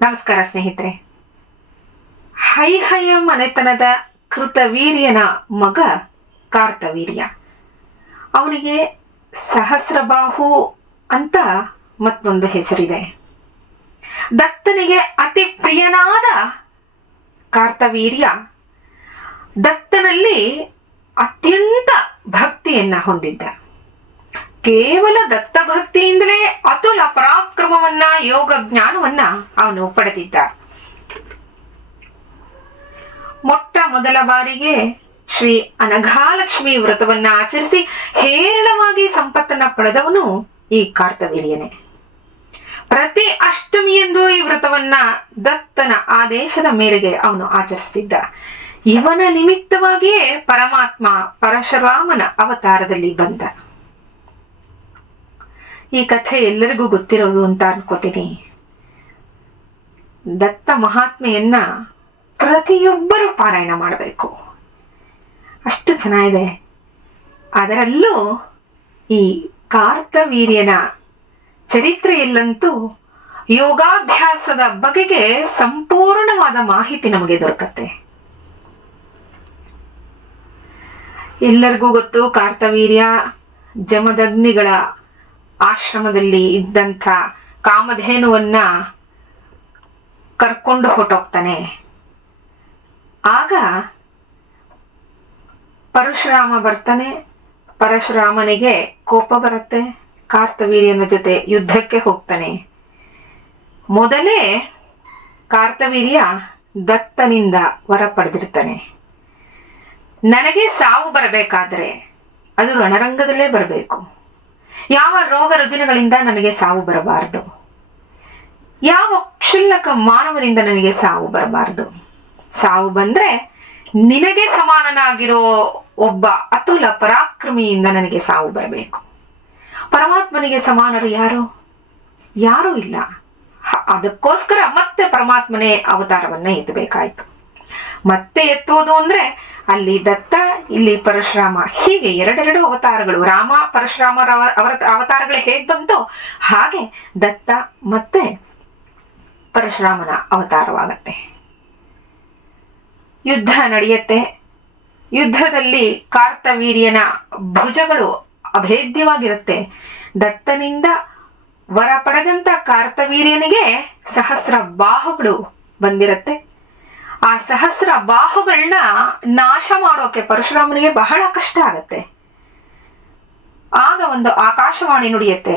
ನಮಸ್ಕಾರ ಸ್ನೇಹಿತರೆ. ಹೈಹಯ ಮನೆತನದ ಕೃತವೀರ್ಯನ ಮಗ ಕಾರ್ತವೀರ್ಯ. ಅವನಿಗೆ ಸಹಸ್ರಬಾಹು ಅಂತ ಮತ್ತೊಂದು ಹೆಸರಿದೆ. ದತ್ತನಿಗೆ ಅತಿ ಪ್ರಿಯನಾದ ಕಾರ್ತವೀರ್ಯ ದತ್ತನಲ್ಲಿ ಅತ್ಯಂತ ಭಕ್ತಿಯನ್ನ ಹೊಂದಿದ್ದ. ಕೇವಲ ದತ್ತ ಭಕ್ತಿಯಿಂದಲೇ ಅತುಲ ಪರಾಕ್ರಮವನ್ನ, ಯೋಗ ಜ್ಞಾನವನ್ನ ಅವನು ಪಡೆದಿದ್ದ. ಮೊಟ್ಟ ಮೊದಲ ಬಾರಿಗೆ ಶ್ರೀ ಅನಘಾಲಕ್ಷ್ಮಿ ವ್ರತವನ್ನ ಆಚರಿಸಿ ಹೇರಳವಾಗಿ ಸಂಪತ್ತನ್ನ ಪಡೆದವನು ಈ ಕಾರ್ತವೀರ್ಯನೇ. ಪ್ರತಿ ಅಷ್ಟಮಿಯಂದು ಈ ವ್ರತವನ್ನ ದತ್ತನ ಆದೇಶದ ಮೇರೆಗೆ ಅವನು ಆಚರಿಸ್ತಿದ್ದ. ಇವನ ನಿಮಿತ್ತವಾಗಿಯೇ ಪರಮಾತ್ಮ ಪರಶುರಾಮನ ಅವತಾರದಲ್ಲಿ ಬಂದ. ಈ ಕಥೆ ಎಲ್ಲರಿಗೂ ಗೊತ್ತಿರೋದು ಅಂತ ಅನ್ಕೋತೀನಿ. ದತ್ತ ಮಹಾತ್ಮೆಯನ್ನ ಪ್ರತಿಯೊಬ್ಬರು ಪಾರಾಯಣ ಮಾಡಬೇಕು, ಅಷ್ಟು ಚೆನ್ನಾಗಿದೆ. ಅದರಲ್ಲೂ ಈ ಕಾರ್ತವೀರ್ಯನ ಚರಿತ್ರೆಯಲ್ಲಂತೂ ಯೋಗಾಭ್ಯಾಸದ ಬಗೆಗೆ ಸಂಪೂರ್ಣವಾದ ಮಾಹಿತಿ ನಮಗೆ ದೊರಕತ್ತೆ. ಎಲ್ಲರಿಗೂ ಗೊತ್ತು, ಕಾರ್ತವೀರ್ಯ ಜಮದಗ್ನಿಗಳ ಆಶ್ರಮದಲ್ಲಿ ಇದ್ದಂಥ ಕಾಮಧೇನುವನ್ನ ಕರ್ಕೊಂಡು ಹೊರಟೋಗ್ತಾನೆ. ಆಗ ಪರಶುರಾಮ ಬರ್ತಾನೆ. ಪರಶುರಾಮನಿಗೆ ಕೋಪ ಬರುತ್ತೆ. ಕಾರ್ತವೀರ್ಯನ ಜೊತೆ ಯುದ್ಧಕ್ಕೆ ಹೋಗ್ತಾನೆ. ಮೊದಲೇ ಕಾರ್ತವೀರ್ಯ ದತ್ತನಿಂದ ವರ ಪಡೆದಿರ್ತಾನೆ. ನನಗೆ ಸಾವು ಬರಬೇಕಾದ್ರೆ ಅದು ರಣರಂಗದಲ್ಲೇ ಬರಬೇಕು. ಯಾವ ರೋಗ ರುಜಿನಗಳಿಂದ ನನಗೆ ಸಾವು ಬರಬಾರದು. ಯಾವ ಕ್ಷುಲ್ಲಕ ಮಾನವನಿಂದ ನನಗೆ ಸಾವು ಬರಬಾರದು. ಸಾವು ಬಂದ್ರೆ ನಿನಗೆ ಸಮಾನನಾಗಿರೋ ಒಬ್ಬ ಅತುಲ ಪರಾಕ್ರಮಿಯಿಂದ ನನಗೆ ಸಾವು ಬರಬೇಕು. ಪರಮಾತ್ಮನಿಗೆ ಸಮಾನರು ಯಾರೂ ಇಲ್ಲ. ಅದಕ್ಕೋಸ್ಕರ ಮತ್ತೆ ಪರಮಾತ್ಮನೇ ಅವತಾರವನ್ನ ಎತ್ತಬೇಕಾಯ್ತು. ಮತ್ತೆ ಎತ್ತೋದು ಅಂದ್ರೆ ಅಲ್ಲಿ ದತ್ತ, ಇಲ್ಲಿ ಪರಶುರಾಮ, ಹೀಗೆ ಎರಡೆರಡು ಅವತಾರಗಳು. ರಾಮ ಪರಶುರಾಮರ ಅವತಾರಗಳೇ ಹೇಗೆ ಬಂತೋ ಹಾಗೆ ದತ್ತ ಮತ್ತೆ ಪರಶುರಾಮನ ಅವತಾರವಾಗತ್ತೆ. ಯುದ್ಧ ನಡೆಯುತ್ತೆ. ಯುದ್ಧದಲ್ಲಿ ಕಾರ್ತವೀರ್ಯನ ಭುಜಗಳು ಅಭೇದ್ಯವಾಗಿರುತ್ತೆ. ದತ್ತನಿಂದ ವರ ಪಡೆದಂತ ಕಾರ್ತವೀರ್ಯನಿಗೆ ಸಹಸ್ರ ಬಾಹುಗಳು ಬಂದಿರತ್ತೆ. ಆ ಸಹಸ್ರ ಬಾಹುಗಳನ್ನ ನಾಶ ಮಾಡೋಕೆ ಪರಶುರಾಮನಿಗೆ ಬಹಳ ಕಷ್ಟ ಆಗತ್ತೆ. ಆಗ ಒಂದು ಆಕಾಶವಾಣಿ ನುಡಿಯುತ್ತೆ.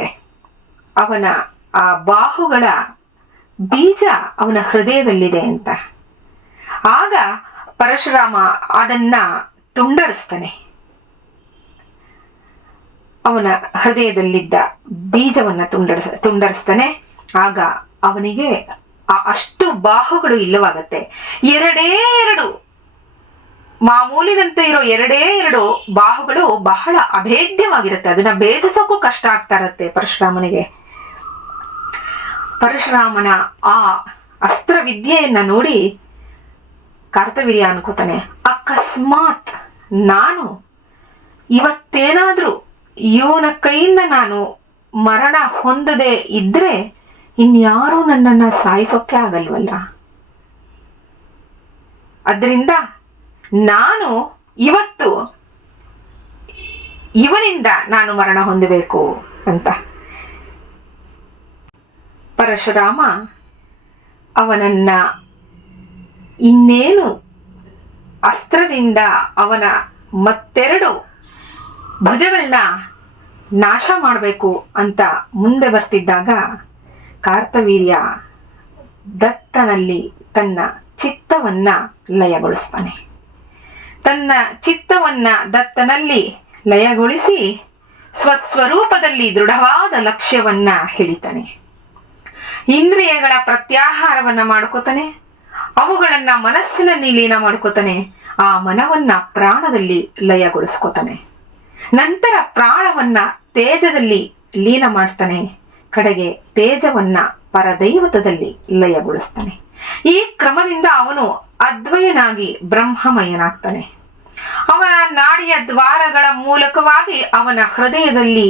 ಅವನ ಆ ಬಾಹುಗಳ ಬೀಜ ಅವನ ಹೃದಯದಲ್ಲಿದೆ ಅಂತ. ಆಗ ಪರಶುರಾಮ ಅದನ್ನ ತುಂಡರಿಸ್ತಾನೆ. ಅವನ ಹೃದಯದಲ್ಲಿದ್ದ ಬೀಜವನ್ನ ತುಂಡರಿಸ್ತಾನೆ. ಆಗ ಅವನಿಗೆ ಅಷ್ಟು ಬಾಹುಗಳು ಇಲ್ಲವಾಗತ್ತೆ. ಎರಡು ಮಾಮೂಲಿನಂತೆ ಇರೋ ಎರಡೇ ಬಾಹುಗಳು ಬಹಳ ಅಭೇದ್ಯವಾಗಿರುತ್ತೆ. ಅದನ್ನ ಭೇದಿಸೋಕ್ಕೂ ಕಷ್ಟ ಆಗ್ತಾ ಇರತ್ತೆ ಪರಶುರಾಮನಿಗೆ. ಪರಶುರಾಮನ ಆ ಅಸ್ತ್ರ ವಿದ್ಯೆಯನ್ನ ನೋಡಿ ಕಾರ್ತವೀರ್ಯ ಅನ್ಕೋತಾನೆ, ಅಕಸ್ಮಾತ್ ನಾನು ಇವತ್ತೇನಾದ್ರೂ ಇವನ ಕೈಯಿಂದ ನಾನು ಮರಣ ಹೊಂದದೆ ಇದ್ರೆ ಇನ್ಯಾರೂ ನನ್ನನ್ನ ಸಾಯಿಸೋಕೆ ಆಗಲ್ವಲ್ಲ. ಅದರಿಂದ ನಾನು ಇವತ್ತು ಇವನಿಂದ ನಾನು ಮರಣ ಹೊಂದಬೇಕು ಅಂತ ಪರಶುರಾಮ ಅವನನ್ನ ಇನ್ನೇನು ಅಸ್ತ್ರದಿಂದ ಅವನ ಮತ್ತೆರಡು ಭುಜಗಳನ್ನ ನಾಶ ಮಾಡಬೇಕು ಅಂತ ಮುಂದೆ ಬರ್ತಿದ್ದಾಗ ಕಾರ್ತವೀರ್ಯ ದತ್ತನಲ್ಲಿ ತನ್ನ ಚಿತ್ತವನ್ನ ಲಯಗೊಳಿಸ್ತಾನೆ. ತನ್ನ ಚಿತ್ತವನ್ನ ದತ್ತನಲ್ಲಿ ಲಯಗೊಳಿಸಿ ಸ್ವಸ್ವರೂಪದಲ್ಲಿ ದೃಢವಾದ ಲಕ್ಷ್ಯವನ್ನ ಹಿಡಿತಾನೆ. ಇಂದ್ರಿಯಗಳ ಪ್ರತ್ಯಾಹಾರವನ್ನ ಮಾಡ್ಕೋತಾನೆ. ಅವುಗಳನ್ನ ಮನಸ್ಸಿನಲ್ಲಿ ಲೀನ ಮಾಡ್ಕೋತಾನೆ. ಆ ಮನವನ್ನ ಪ್ರಾಣದಲ್ಲಿ ಲಯಗೊಳಿಸ್ಕೋತಾನೆ. ನಂತರ ಪ್ರಾಣವನ್ನ ತೇಜದಲ್ಲಿ ಲೀನ ಮಾಡ್ತಾನೆ. ಕಡೆಗೆ ತೇಜವನ್ನ ಪರದೈವತದಲ್ಲಿ ಲಯಗೊಳಿಸ್ತಾನೆ. ಈ ಕ್ರಮದಿಂದ ಅವನು ಅದ್ವಯನಾಗಿ ಬ್ರಹ್ಮಮಯನಾಗ್ತಾನೆ. ಅವನ ನಾಡಿಯ ದ್ವಾರಗಳ ಮೂಲಕವಾಗಿ ಅವನ ಹೃದಯದಲ್ಲಿ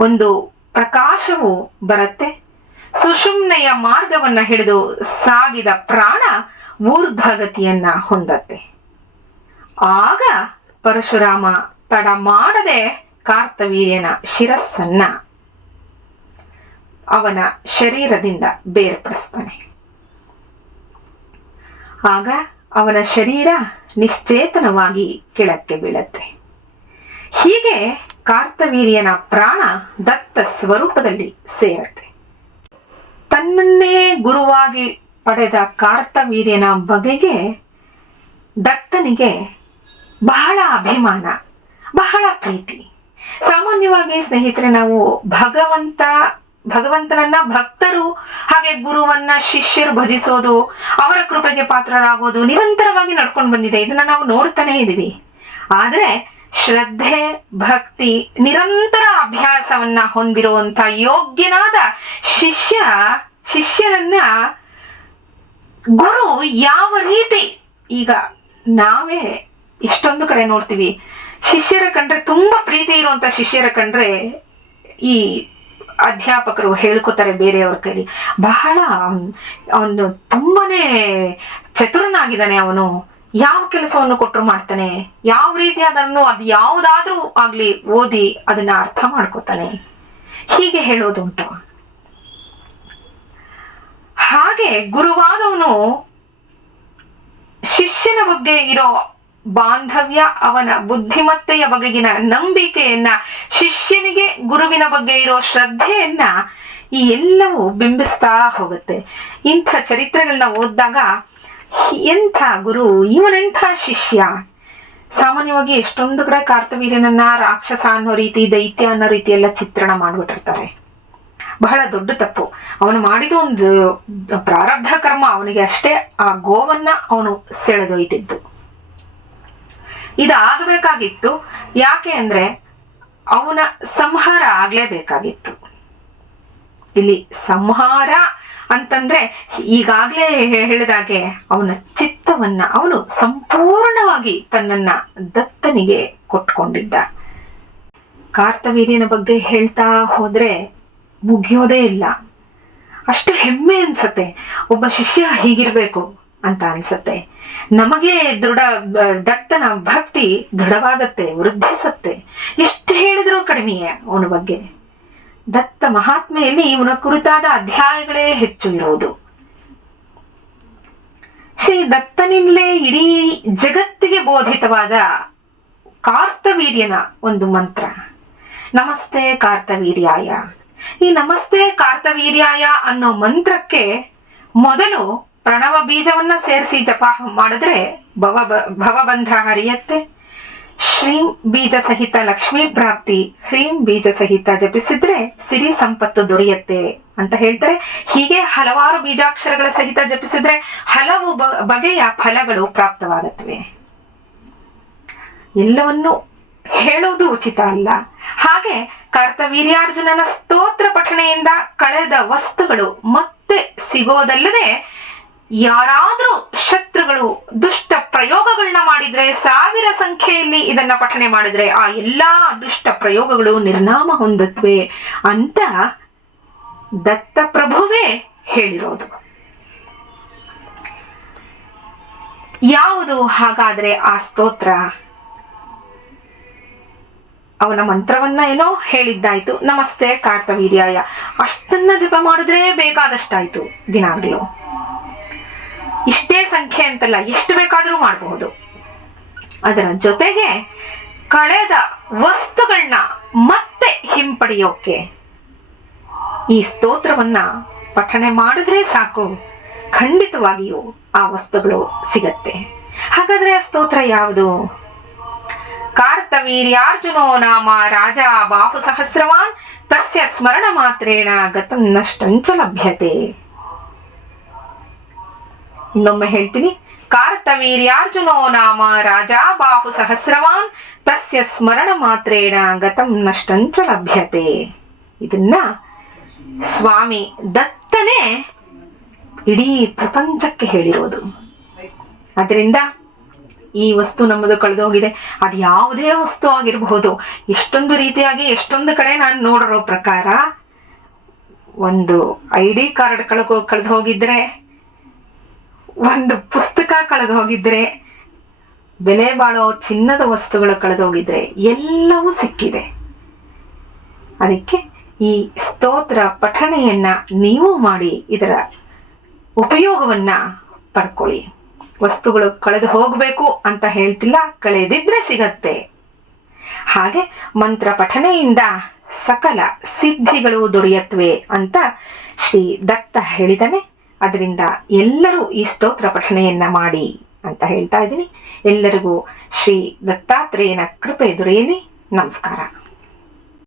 ಒಂದು ಪ್ರಕಾಶವು ಬರುತ್ತೆ. ಸುಷುಮ್ನೆಯ ಮಾರ್ಗವನ್ನ ಹಿಡಿದು ಸಾಗಿದ ಪ್ರಾಣ ಊರ್ಧ್ವಗತಿಯನ್ನ ಹೊಂದತ್ತೆ. ಆಗ ಪರಶುರಾಮ ತಡ ಮಾಡದೆ ಕಾರ್ತವೀರ್ಯನ ಶಿರಸ್ಸನ್ನ ಅವನ ಶರೀರದಿಂದ ಬೇರ್ಪಡಿಸ್ತಾನೆ. ಆಗ ಅವನ ಶರೀರ ನಿಶ್ಚೇತನವಾಗಿ ಕೆಳಕ್ಕೆ ಬೀಳತ್ತೆ. ಹೀಗೆ ಕಾರ್ತವೀರ್ಯನ ಪ್ರಾಣ ದತ್ತ ಸ್ವರೂಪದಲ್ಲಿ ಸೇರತ್ತೆ. ತನ್ನನ್ನೇ ಗುರುವಾಗಿ ಪಡೆದ ಕಾರ್ತವೀರ್ಯನ ಬಗೆಗೆ ದತ್ತನಿಗೆ ಬಹಳ ಅಭಿಮಾನ, ಬಹಳ ಪ್ರೀತಿ. ಸಾಮಾನ್ಯವಾಗಿ ಸ್ನೇಹಿತರೆ, ನಾವು ಭಗವಂತನನ್ನ ಭಕ್ತರು ಹಾಗೆ ಗುರುವನ್ನ ಶಿಷ್ಯರು ಭಜಿಸೋದು, ಅವರ ಕೃಪೆಗೆ ಪಾತ್ರರಾಗೋದು ನಿರಂತರವಾಗಿ ನಡ್ಕೊಂಡು ಬಂದಿದೆ. ಇದನ್ನ ನಾವು ನೋಡ್ತಾನೆ ಇದೀವಿ. ಆದ್ರೆ ಶ್ರದ್ಧೆ, ಭಕ್ತಿ, ನಿರಂತರ ಅಭ್ಯಾಸವನ್ನ ಹೊಂದಿರುವಂತ ಯೋಗ್ಯನಾದ ಶಿಷ್ಯನನ್ನ ಗುರು ಯಾವ ರೀತಿ, ಈಗ ನಾವೇ ಎಷ್ಟೊಂದು ಕಡೆ ನೋಡ್ತೀವಿ, ಶಿಷ್ಯರ ಕಂಡ್ರೆ ತುಂಬಾ ಪ್ರೀತಿ ಇರುವಂತ ಶಿಷ್ಯರ ಕಂಡ್ರೆ ಈ ಅಧ್ಯಾಪಕರು ಹೇಳ್ಕೊತಾರೆ ಬೇರೆಯವ್ರ ಕೈಲಿ, ಬಹಳ ಅವನು ತುಂಬಾನೇ ಚತುರನಾಗಿದ್ದಾನೆ, ಅವನು ಯಾವ ಕೆಲಸವನ್ನು ಕೊಟ್ಟರು ಮಾಡ್ತಾನೆ, ಯಾವ ರೀತಿ ಅದನ್ನು ಅದು ಯಾವುದಾದ್ರೂ ಆಗ್ಲಿ ಓದಿ ಅದನ್ನ ಅರ್ಥ ಮಾಡ್ಕೋತಾನೆ, ಹೀಗೆ ಹೇಳೋದುಂಟು. ಹಾಗೆ ಗುರುವಾದವನು ಶಿಷ್ಯನ ಬಗ್ಗೆ ಇರೋ ಬಾಂಧವ್ಯ, ಅವನ ಬುದ್ಧಿಮತ್ತೆಯ ಬಗೆಗಿನ ನಂಬಿಕೆಯನ್ನ, ಶಿಷ್ಯನಿಗೆ ಗುರುವಿನ ಬಗ್ಗೆ ಇರೋ ಶ್ರದ್ಧೆಯನ್ನ ಈ ಎಲ್ಲವೂ ಬಿಂಬಿಸ್ತಾ ಹೋಗುತ್ತೆ. ಇಂಥ ಚರಿತ್ರೆಗಳನ್ನ ಓದಿದಾಗ ಎಂಥ ಗುರು, ಇವನೆಂಥ ಶಿಷ್ಯ. ಸಾಮಾನ್ಯವಾಗಿ ಎಷ್ಟೊಂದು ಕಡೆ ಕಾರ್ತವೀರ್ಯನನ್ನ ರಾಕ್ಷಸ ಅನ್ನೋ ರೀತಿ, ದೈತ್ಯ ಅನ್ನೋ ರೀತಿ ಎಲ್ಲ ಚಿತ್ರಣ ಮಾಡ್ಬಿಟ್ಟಿರ್ತಾರೆ. ಬಹಳ ದೊಡ್ಡ ತಪ್ಪು. ಅವನು ಮಾಡಿದ ಒಂದು ಪ್ರಾರಬ್ಧ ಕರ್ಮ, ಅವನಿಗೆ ಅಷ್ಟೇ ಆ ಗೋವನ್ನ ಅವನು ಸೆಳೆದೊಯ್ತಿದ್ದು. ಇದಾಗಬೇಕಾಗಿತ್ತು. ಯಾಕೆ ಅಂದ್ರೆ ಅವನ ಸಂಹಾರ ಆಗ್ಲೇಬೇಕಾಗಿತ್ತು. ಇಲ್ಲಿ ಸಂಹಾರ ಅಂತಂದ್ರೆ ಈಗಾಗ್ಲೇ ಹೇಳಿದಾಗೆ ಅವನ ಚಿತ್ತವನ್ನ ಅವನು ಸಂಪೂರ್ಣವಾಗಿ ತನ್ನನ್ನ ದತ್ತನಿಗೆ ಕೊಟ್ಕೊಂಡಿದ್ದ. ಕಾರ್ತವೀರ್ಯನ ಬಗ್ಗೆ ಹೇಳ್ತಾ ಹೋದ್ರೆ ಮುಗಿಯೋದೇ ಇಲ್ಲ. ಅಷ್ಟು ಹೆಮ್ಮೆ ಅನ್ಸತ್ತೆ, ಒಬ್ಬ ಶಿಷ್ಯ ಹೀಗಿರ್ಬೇಕು ಅಂತ ಅನ್ಸತ್ತೆ. ನಮಗೆ ದತ್ತನ ಭಕ್ತಿ ದೃಢವಾಗತ್ತೆ, ವೃದ್ಧಿಸತ್ತೆ. ಎಷ್ಟು ಹೇಳಿದ್ರೂ ಕಡಿಮೆಯೇ ಅವನ ಬಗ್ಗೆ. ದತ್ತ ಮಹಾತ್ಮೆಯಲ್ಲಿ ಇವನ ಕುರಿತಾದ ಅಧ್ಯಾಯಗಳೇ ಹೆಚ್ಚು ಇರೋದು. ಶ್ರೀ ದತ್ತನಿಂದಲೇ ಇಡೀ ಜಗತ್ತಿಗೆ ಬೋಧಿತವಾದ ಕಾರ್ತವೀರ್ಯನ ಒಂದು ಮಂತ್ರ, ನಮಸ್ತೆ ಕಾರ್ತವೀರ್ಯಾಯ. ಈ ನಮಸ್ತೆ ಕಾರ್ತವೀರ್ಯಾಯ ಅನ್ನೋ ಮಂತ್ರಕ್ಕೆ ಮೊದಲು ಪ್ರಣವ ಬೀಜವನ್ನ ಸೇರಿಸಿ ಜಪ ಮಾಡಿದ್ರೆ ಭವಬಂಧ ಹರಿಯತ್ತೆ. ಶ್ರೀಂ ಬೀಜ ಸಹಿತ ಲಕ್ಷ್ಮೀ ಪ್ರಾಪ್ತಿ, ಹ್ರೀಂ ಬೀಜ ಸಹಿತ ಜಪಿಸಿದ್ರೆ ಸಿರಿ ಸಂಪತ್ತು ದೊರೆಯತ್ತೆ ಅಂತ ಹೇಳ್ತಾರೆ. ಹೀಗೆ ಹಲವಾರು ಬೀಜಾಕ್ಷರಗಳ ಸಹಿತ ಜಪಿಸಿದ್ರೆ ಹಲವು ಬಗೆಯ ಫಲಗಳು ಪ್ರಾಪ್ತವಾಗುತ್ತವೆ. ಎಲ್ಲವನ್ನು ಹೇಳೋದು ಉಚಿತ ಅಲ್ಲ. ಹಾಗೆ ಕಾರ್ತವೀರ್ಯಾರ್ಜುನನ ಸ್ತೋತ್ರ ಪಠಣೆಯಿಂದ ಕಳೆದ ವಸ್ತುಗಳು ಮತ್ತೆ ಸಿಗೋದಲ್ಲದೆ, ಯಾರಾದ್ರೂ ಶತ್ರುಗಳು ದುಷ್ಟ ಪ್ರಯೋಗಗಳನ್ನ ಮಾಡಿದ್ರೆ, 1000 ಸಂಖ್ಯೆಯಲ್ಲಿ ಇದನ್ನ ಪಠಣೆ ಮಾಡಿದ್ರೆ ಆ ಎಲ್ಲಾ ದುಷ್ಟ ಪ್ರಯೋಗಗಳು ನಿರ್ನಾಮ ಹೊಂದತ್ವೆ ಅಂತ ದತ್ತ ಪ್ರಭುವೇ ಹೇಳಿರೋದು. ಯಾವುದು ಹಾಗಾದ್ರೆ ಆ ಸ್ತೋತ್ರ? ಅವನ ಮಂತ್ರವನ್ನ ಏನೋ ಹೇಳಿದ್ದಾಯ್ತು, ನಮಸ್ತೆ ಕಾರ್ತವೀರ್ಯಾಯ. ಅಷ್ಟನ್ನ ಜಪ ಮಾಡಿದ್ರೆ ಬೇಕಾದಷ್ಟಾಯ್ತು ದಿನಾಗ್ಲೂ. ಇಷ್ಟೇ ಸಂಖ್ಯೆ ಅಂತಲ್ಲ, ಎಷ್ಟು ಬೇಕಾದ್ರೂ ಮಾಡಬಹುದು. ಅದರ ಜೊತೆಗೆ ಕಳೆದ ವಸ್ತುಗಳನ್ನ ಮತ್ತೆ ಹಿಂಪಡೆಯೋಕೆ ಈ ಸ್ತೋತ್ರವನ್ನ ಪಠನೆ ಮಾಡಿದ್ರೆ ಸಾಕು, ಖಂಡಿತವಾಗಿಯೂ ಆ ವಸ್ತುಗಳು ಸಿಗತ್ತೆ. ಹಾಗಾದ್ರೆ ಆ ಸ್ತೋತ್ರ ಯಾವುದು? ಕಾರ್ತವೀರ್ಯಾರ್ಜುನೋ ನಾಮ ರಾಜ ಬಾಹು ಸಹಸ್ರವಾನ್ ತಸ್ಯ ಸ್ಮರಣ ಮಾತ್ರೇಣ ಗತಂ ನಷ್ಟಂಚ ಲಭ್ಯತೆ. ಇನ್ನೊಮ್ಮೆ ಹೇಳ್ತೀನಿ, ಕಾರ್ತವೀರ್ಯಾರ್ಜುನೋ ನಾಮ ರಾಜ ಬಾಹು ಸಹಸ್ರವಾನ್ ತಸ್ಯ ಸ್ಮರಣ ಮಾತ್ರೇಣ ಗತಂ ನಷ್ಟಂಚ ಲಭ್ಯತೆ. ಇದನ್ನ ಸ್ವಾಮಿ ದತ್ತನೇ ಇಡೀ ಪ್ರಪಂಚಕ್ಕೆ ಹೇಳಿರೋದು. ಅದರಿಂದ ಈ ವಸ್ತು ನಮ್ಮದು ಕಳೆದೋಗಿದೆ, ಅದು ಯಾವುದೇ ವಸ್ತು ಆಗಿರಬಹುದು. ಎಷ್ಟೊಂದು ರೀತಿಯಾಗಿ ಎಷ್ಟೊಂದು ಕಡೆ ನಾನು ನೋಡಿರೋ ಪ್ರಕಾರ ಒಂದು ID ಕಾರ್ಡ್ ಕಳೆದು ಹೋಗಿದ್ರೆ, ಒಂದು ಪುಸ್ತಕ ಕಳೆದು ಹೋಗಿದ್ರೆ, ಬೆಲೆ ಬಾಳೋ ಚಿನ್ನದ ವಸ್ತುಗಳು ಕಳೆದು ಹೋಗಿದ್ರೆ ಎಲ್ಲವೂ ಸಿಕ್ಕಿದೆ. ಅದಕ್ಕೆ ಈ ಸ್ತೋತ್ರ ಪಠಣೆಯನ್ನ ನೀವು ಮಾಡಿ ಇದರ ಉಪಯೋಗವನ್ನ ಪಡ್ಕೊಳ್ಳಿ. ವಸ್ತುಗಳು ಕಳೆದು ಹೋಗಬೇಕು ಅಂತ ಹೇಳ್ತಿಲ್ಲ, ಕಳೆದಿದ್ರೆ ಸಿಗತ್ತೆ. ಹಾಗೆ ಮಂತ್ರ ಪಠಣೆಯಿಂದ ಸಕಲ ಸಿದ್ಧಿಗಳು ದೊರೆಯತ್ವೆ ಅಂತ ಶ್ರೀ ದತ್ತ ಹೇಳಿದಾನೆ. ಅದರಿಂದ ಎಲ್ಲರೂ ಈ ಸ್ತೋತ್ರ ಪಠಣೆಯನ್ನ ಮಾಡಿ ಅಂತ ಹೇಳ್ತಾ ಇದ್ದೀನಿ. ಎಲ್ಲರಿಗೂ ಶ್ರೀ ದತ್ತಾತ್ರೇಯನ ಕೃಪೆ ದೊರೆಯಲಿ. ನಮಸ್ಕಾರ.